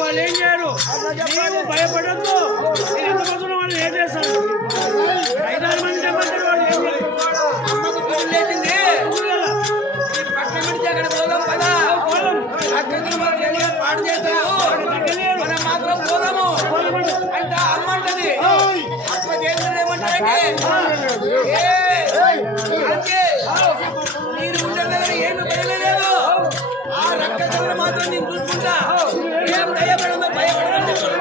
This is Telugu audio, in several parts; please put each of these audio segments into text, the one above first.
వాళ్ళు ఏం చేయరు, భయపడద్దు. వాళ్ళు ఏం చేస్తారు, 5-6 మంది చెప్పంటారు. వాళ్ళు ఏం చేయరు. పాడు చేస్తాము మనం మాత్రం పోదాము అంటే అమ్మంటది. అక్క చేతులు ఏమంటారంటే మీరు ఉండే దగ్గర ఏమి భయలేదు, ఆ రక్కలు మాత్రం నేను చూసుకుంటా, ఏం భయపడదో భయపడదని చెప్పారు.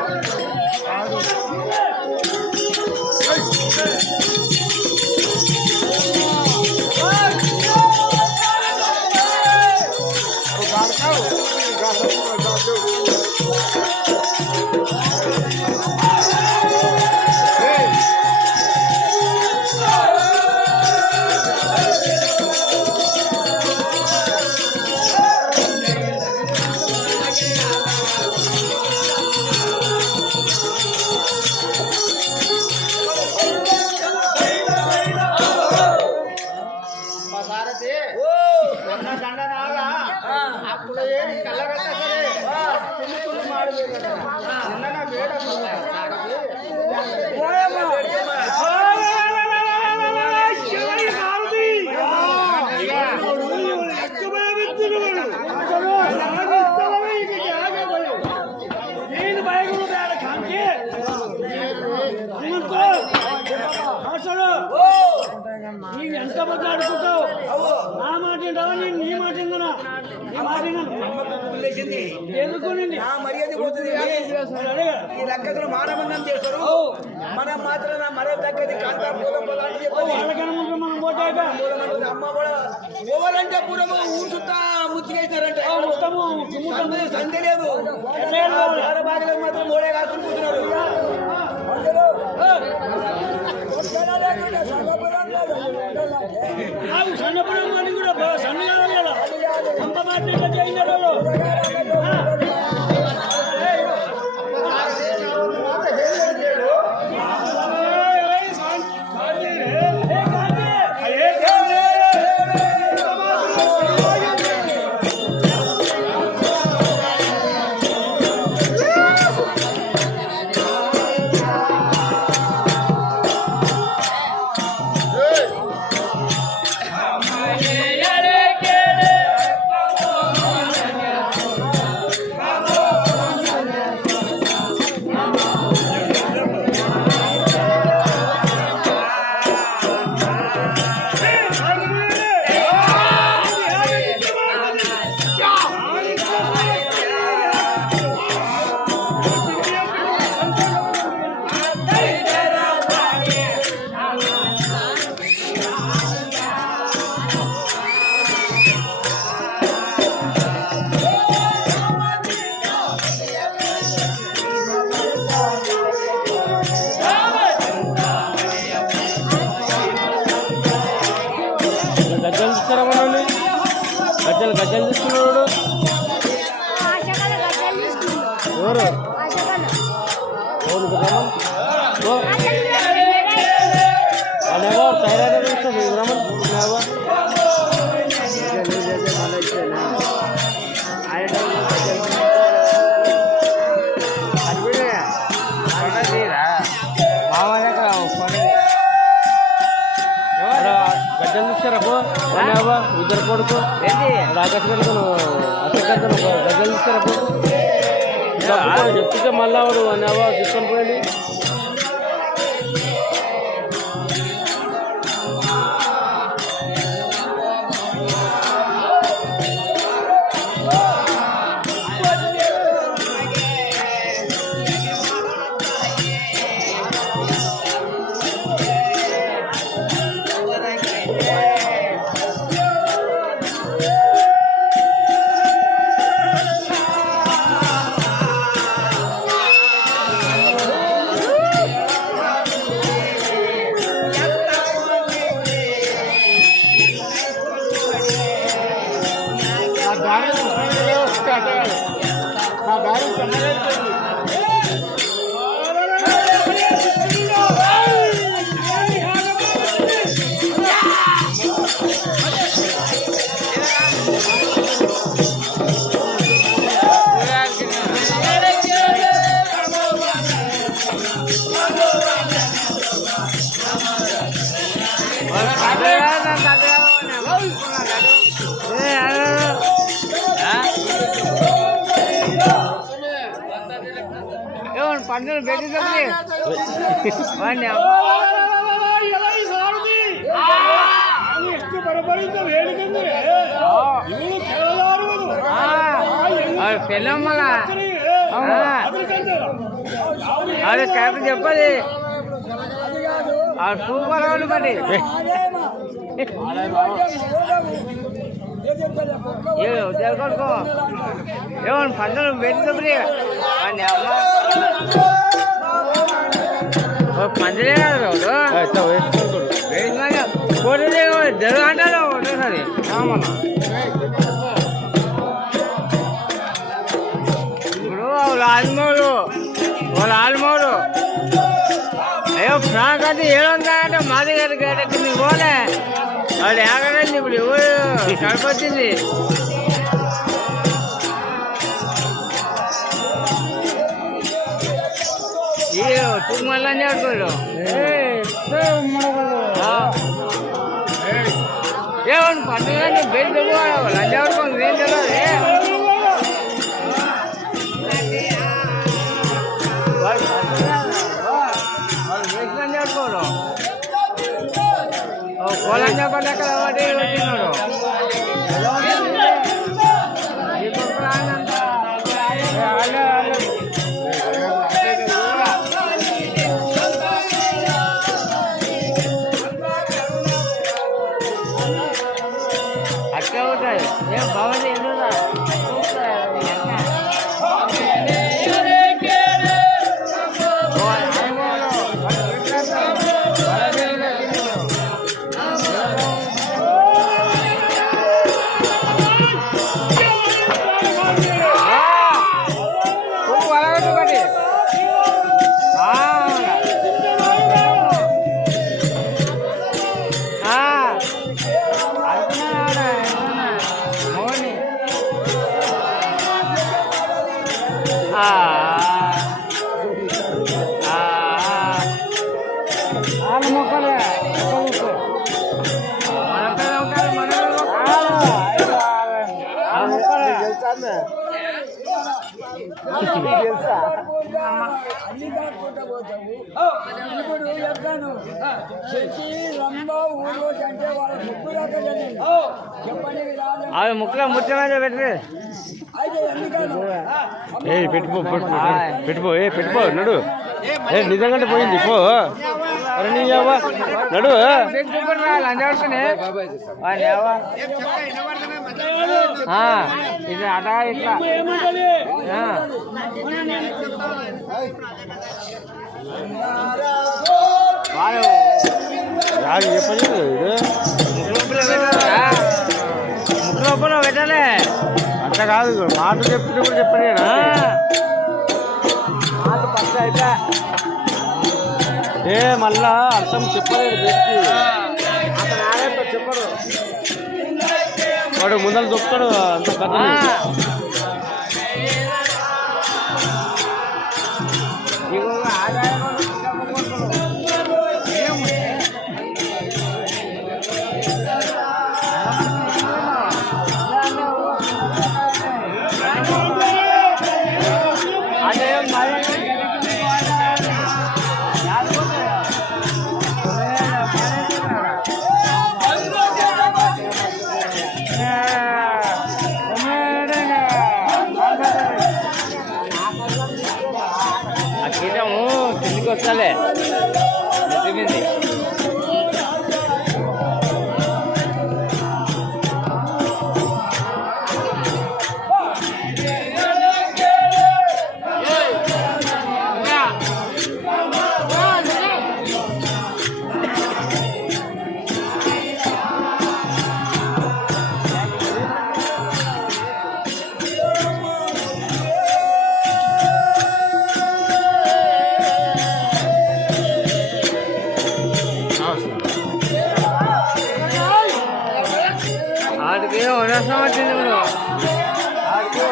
ఎంత మంది అడుగుతావు, నా మాట ఏంటావా, నేను నీ మాట ఏందనా, నీ మాట ఎందుకునింది మర్యాద పోతుంది. ఈ రక్కలు మానబంధం చేస్తారు, మనం మాత్రం మరో తగ్గది వాళ్ళకన్నా మనం పోతాక అమ్మ కూడా పోవాలంటే పూర్వము ఊచుతా ముచ్చిగేస్తారంటే సందే లేదు. బాధలకు మాత్రం మోడే కాసుకుంటున్నారు. సన్నపురం అని కూడా సన్నగా అంత మాత్రం చేయినారు. గజ్జలు తీసుకున్నాడు ఎవరు తయారైన గజ్జలు తీసుకురా పో ఇద్దరు కొడుకు ఆకాశ కనుకను అసలు గజ్జలు తీసుకురా పో చెప్తే మళ్ళా వాడు అనేవా తీసుకొని పోయింది. పండుగ పెట్టింది ಎಷ್ಟು ಬರಬರಿಂದ ಬೇಡಿಕೆಂದರೆ ಇವಳು ಕೇಳಲಾರುವುದು పెళ్ళమ్మల అది కరెక్ట్ చెప్పది సూపర్ వాళ్ళు మరి కొడుకో ఏమన్నా పండుగ పెట్టినప్పుడు పందిలే కాదు కోటి జరుగు అంటారు ఒకటేసారి ఇప్పుడు వాళ్ళ ఆల్మూరు అయ్యో ఫ్రాంక్ అంటే 700 అంటే మాది గారి గేటకి నీకు పోలే వాళ్ళు ఏగడండి ఇప్పుడు కడపొచ్చింది మళ్ళీ ఆడుకోరు ఏమన్నా పండుగ బయట లంచ్ ఆడుకోండి ఏం తెలియదు లంచ్ ఆడుకోరు కోలంజ పడ్డాక వచ్చినాడు అట్లా ఉంటాయి ఏం బాగుంది ఎందుకు మొక్కలే అన్ని కాకుండా పోతావు ఇప్పుడు చెప్తాను శశి రంభ ఊళ్ళో అంటే వాళ్ళ ముగ్గు దాకా చెప్పండి అవి ముక్కలో ముఖ్యమైన పెట్టి అయితే ఎందుకను పెట్టుకో పెట్టుకో నడు నిజంగానే పోయింది పో అరే నీ నడు ఇది అటా ఇట్లా చెప్పలేదు ముక్కలో పెట్టలే అంత కాదు మాట చెప్తే కూడా చెప్పలేనా మాట పక్క అయితే మళ్ళా అర్థం చెప్పలేడు వ్యక్తి అతను ఆడతో చెప్పరు వాడు ముందర చెప్తాడు అంత కథ నష్టం వచ్చింది ఇప్పుడు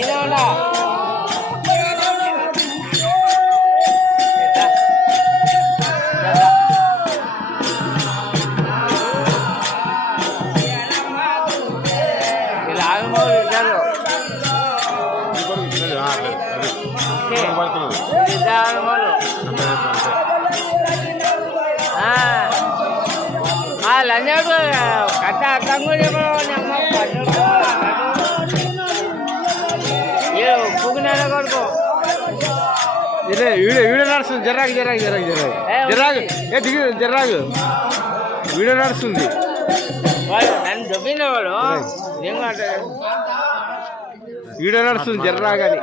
ఏదోలా లంజాడు కట్ట అర్థం కూడా పుగ్గినాడ కొడుకు వీడియో నడుస్తుంది జర్రాగు ఏ దిగి జర్రాగు వీడియో నడుస్తుంది వాడు నన్ను దొబ్బిన వాడు వీడియో నడుస్తుంది జర్రాగని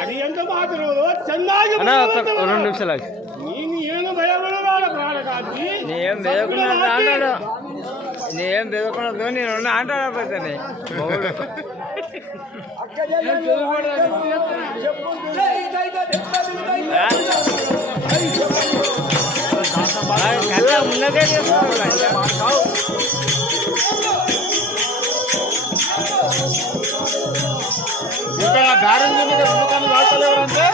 అది ఎంత మాత్రం ಚೆನ್ನಾಗಿ 2 నిమిషాలు ನೀನು ಏನು ಭಯಪಡಬೇಡ ಪ್ರಾಣ ಕಾಂತಿ నేనేం బెదకుండా ఆడాడు నేనేం బెదకుండా నేను ఆడాడపోతాను కల్లా ఉన్నదే దారం వాడతలేవరంటే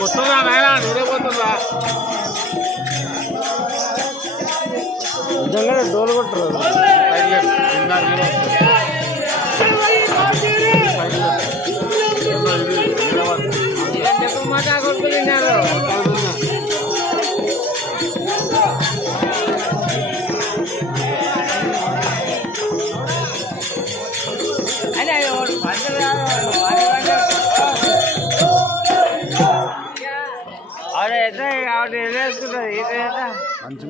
కొత్తదా నాయన నిరపోతుందా నిజంగా డోలు కొట్టరు మాట కొడుకు తిన్నారు అదే ఆవిడ ఎట్లా ఆవిడ వేసుకుంటుంది